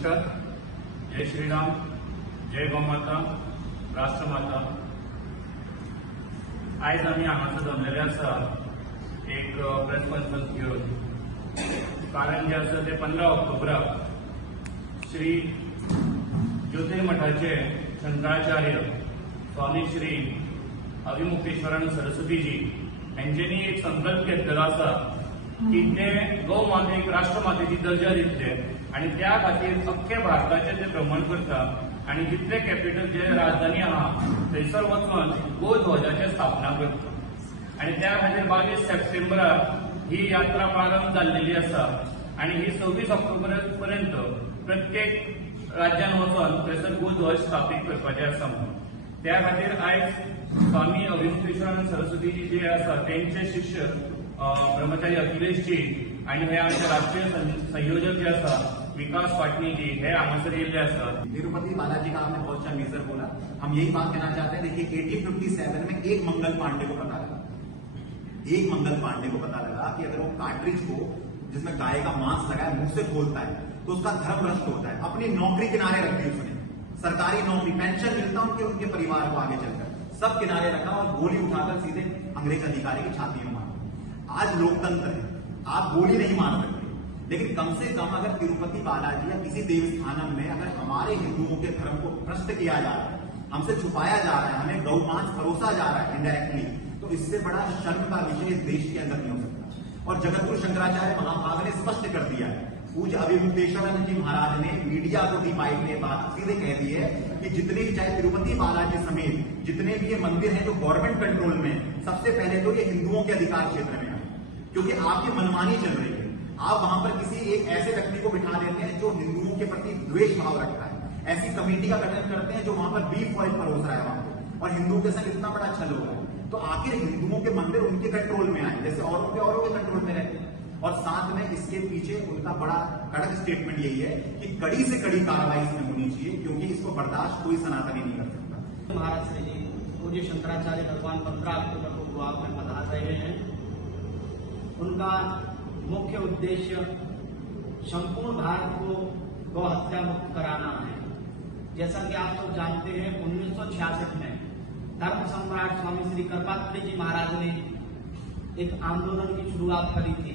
नमस्कार. जय श्रीराम, जय गोमाता, राष्ट्रमाता. आज आम्ही हांगासर जमलेले आसा एक प्रेस कॉन्फरन्स घेवन. कारण जे आसा ते 15 ऑक्टोबराक श्री ज्योतिर्मठाचे शंकराचार्य स्वामी श्री अभिमुक्तेश्वरानंद सरस्वतीजी यांच्यानी एक संकल्प घेतलेलो आसा की ते गौ मातेक राष्ट्रमातेची दर्जा दितले आणि त्या खातीर अख्खे भारताचे ते भ्रमण करता आणि जितले कॅपिटल जे राजधानी आहा थंयसर वचून गो ध्वजाची स्थापना करता. आणि त्या खातीर 22 सप्टेंबराक ही यात्रा प्रारंभ जाल्लेली आसा आणि ही 26 ऑक्टोबर पर्यंत प्रत्येक राज्यान वचून थंयसर गो ध्वज स्थापीत करपाचे आसा म्हणून. त्या खातीर आयज स्वामी अभिमुक्तेश्वरानंद सरस्वतीजी जे आसा त्यांचे शिष्य ब्रह्मचारी अखिलेशजी आणि हे आमचे राष्ट्रीय संयोजक जे आसा विकास पाटनीजी हे हांगासर येयल्ले आसा. तिरुपति बालाजी का आपने बहुत अच्छा मेजर बोला. हम यही बात कहना चाहते हैं. देखिए 1857 में एक मंगल पांडे को पता लगा, कि अगर वो कार्ट्रिज को जिसमें गाय का मांस लगा है मुंह से खोलता है तो उसका धर्म भ्रष्ट होता है. अपनी नौकरी किनारे रख दी उसने, सरकारी नौकरी, पेंशन मिलता उनके परिवार को आगे चलकर सब किनारे रखा और गोली उठाकर सीधे अंग्रेज अधिकारी की छाती में मारा. आज लोकतंत्र है, आप गोली नहीं मार सकते, लेकिन कम से कम अगर तिरुपति बालाजी या किसी देवस्थानम में अगर हमारे हिंदुओं के धर्म को भ्रष्ट किया जा रहा है, हमसे छुपाया जा रहा है, हमें गौ मांस परोसा जा रहा है इनडायरेक्टली, तो इससे बड़ा शर्म का विषय इस देश के अंदर नहीं हो सकता. और जगतगुरु शंकराचार्य महाभाग ने स्पष्ट कर दिया है. पूज्य अभिमुक्तेश्वरानंद जी महाराज ने मीडिया को दी माइक में बात सीधे कह दी है कि जितने भी चाहे तिरुपति बालाजी समेत जितने भी ये मंदिर हैं जो गवर्नमेंट कंट्रोल में, सबसे पहले तो ये हिंदुओं के अधिकार क्षेत्र में आए, क्योंकि आपकी मनमानी चल रही है. आप वहां पर किसी एक ऐसे व्यक्ति को बिठा देते हैं जो हिंदुओं के प्रति द्वेष भाव रखता है, ऐसी कमेटी का गठन करते हैं जो वहां पर बीफ ऑयल परोस रहा है वहां पर, और हिंदुओं के संग इतना बड़ा छल हो रहा है. तो आखिर हिंदुओं के मंदिर उनके कंट्रोल में आए जैसे औरों के कंट्रोल में रहते हैं. और साथ में इसके पीछे उनका बड़ा कड़क स्टेटमेंट यही है कि कड़ी से कड़ी कार्रवाई इसमें होनी चाहिए, क्योंकि इसको बर्दाश्त कोई सनातनी नहीं कर सकता. महाराष्ट्र जी पूज्य शंकराचार्य भगवान 15 अक्टूबर को गोवा में पधार रहे हैं. उनका मुख्य उद्देश्य संपूर्ण भारत को गौ हत्या मुक्त कराना है. जैसा कि आप सब जानते हैं 1966 में धर्म सम्राट स्वामी श्री कृपात्री जी महाराज ने एक आंदोलन की शुरुआत करी थी,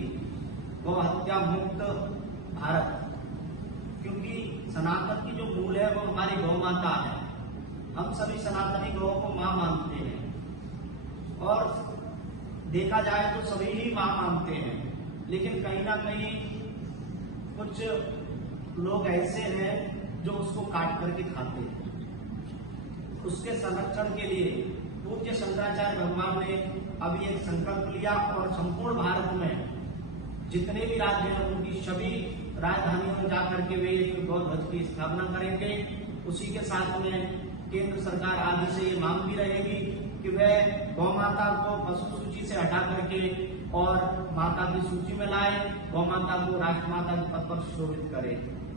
गौ हत्या मुक्त भारत. क्योंकि सनातन की जो मूल है वो हमारी गौ माता है. हम सभी सनातनी गौ को मां मानते हैं और देखा जाए तो सभी ही मां मानते हैं, लेकिन कहीं ना कहीं कुछ लोग ऐसे हैं जो उसको काट करके खाते हैं. उसके संरक्षण के लिए पूज्य शंकराचार्य भगवान ने अभी एक संकल्प लिया और संपूर्ण भारत में जितने भी राज्य हैं उनकी सभी राजधानियों में जाकर के वे एक गौ ध्वज की स्थापना करेंगे. उसी के साथ में केंद्र सरकार आदि से ये मांग भी रहेगी कि वह गौ माता को पशु सूची से हटा करके और माता की सूची में लाए, गौ माता को राष्ट्रमाता के पद पर सुशोभित करे.